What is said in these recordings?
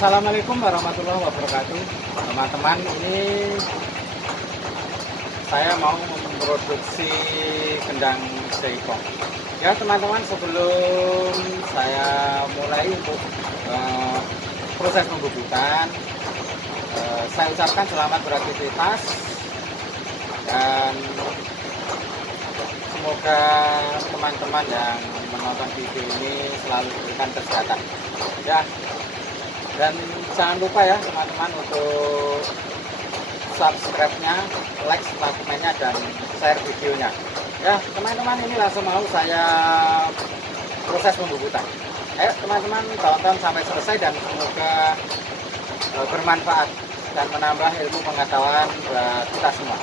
Assalamualaikum warahmatullahi wabarakatuh. Teman-teman, ini saya mau memproduksi kendang jaipong. Ya teman-teman, sebelum saya mulai untuk proses pembubutan, saya ucapkan selamat beraktivitas dan semoga teman-teman yang menonton video ini selalu diberikan kesehatan. Ya, dan jangan lupa ya teman-teman untuk subscribe-nya, like, komen-nya, dan share videonya. Ya teman-teman, ini langsung mau saya proses pembubutan. Ayo teman-teman tonton sampai selesai dan semoga bermanfaat dan menambah ilmu pengetahuan buat kita semua.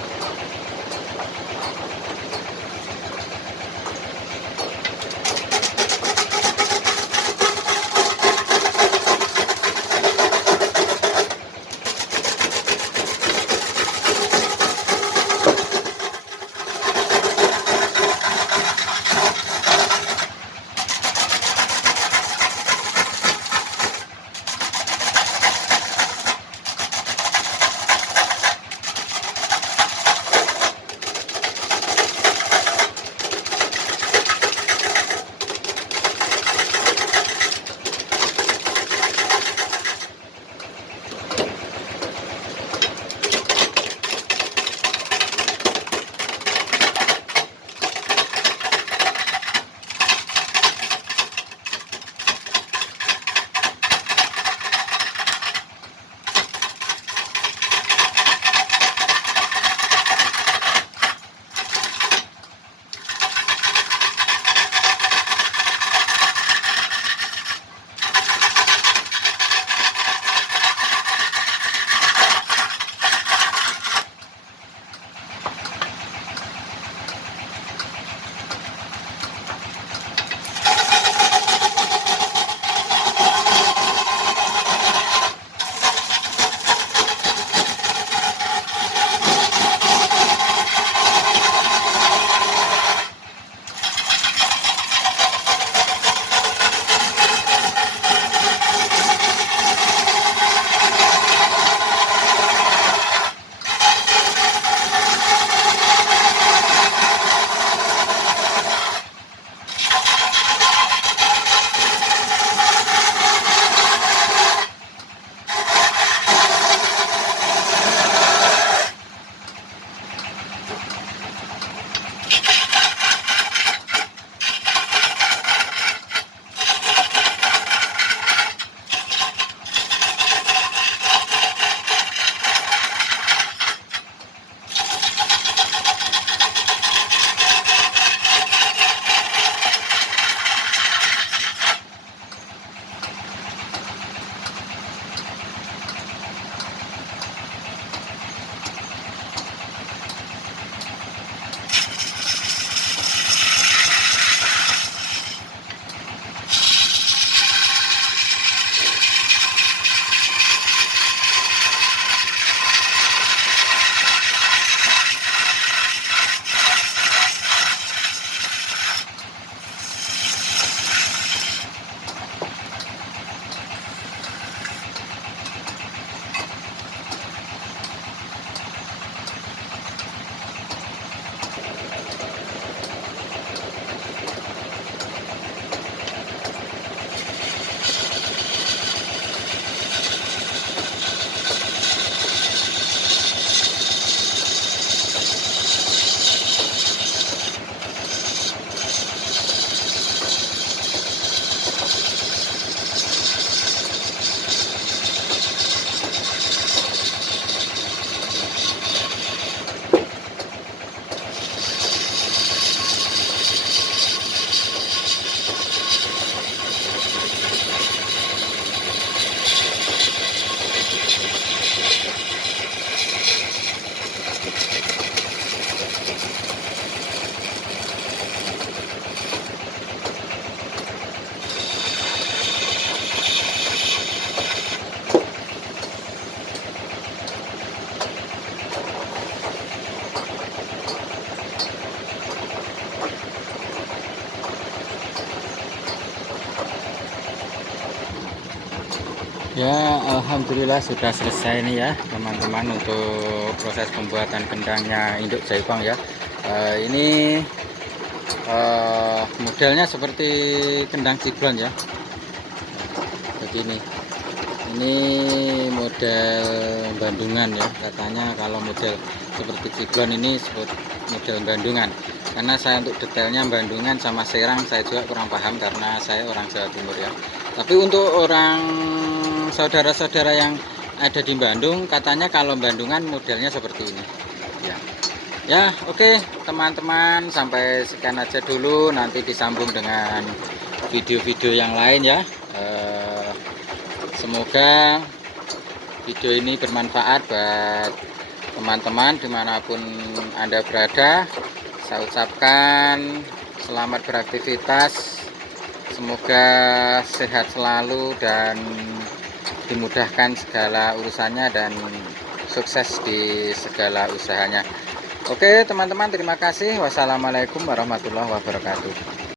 Ya, alhamdulillah sudah selesai nih ya teman-teman untuk proses pembuatan kendangnya induk jaipong ya. Ini modelnya seperti kendang ciblon ya. Begini. Ini model Bandungan ya. Katanya kalau model seperti ciblon ini model Bandungan. Karena saya untuk detailnya Bandungan sama Serang saya juga kurang paham karena saya orang Jawa Timur ya. Tapi untuk orang saudara-saudara yang ada di Bandung, katanya kalau Bandungan modelnya seperti ini. Ya, oke teman-teman, sampai sekian aja dulu. Nanti disambung dengan video-video yang lain ya. Semoga video ini bermanfaat buat teman-teman dimanapun Anda berada. Saya ucapkan selamat beraktivitas, semoga sehat selalu dan dimudahkan segala urusannya dan sukses di segala usahanya. Oke teman-teman, terima kasih. Wassalamualaikum warahmatullahi wabarakatuh.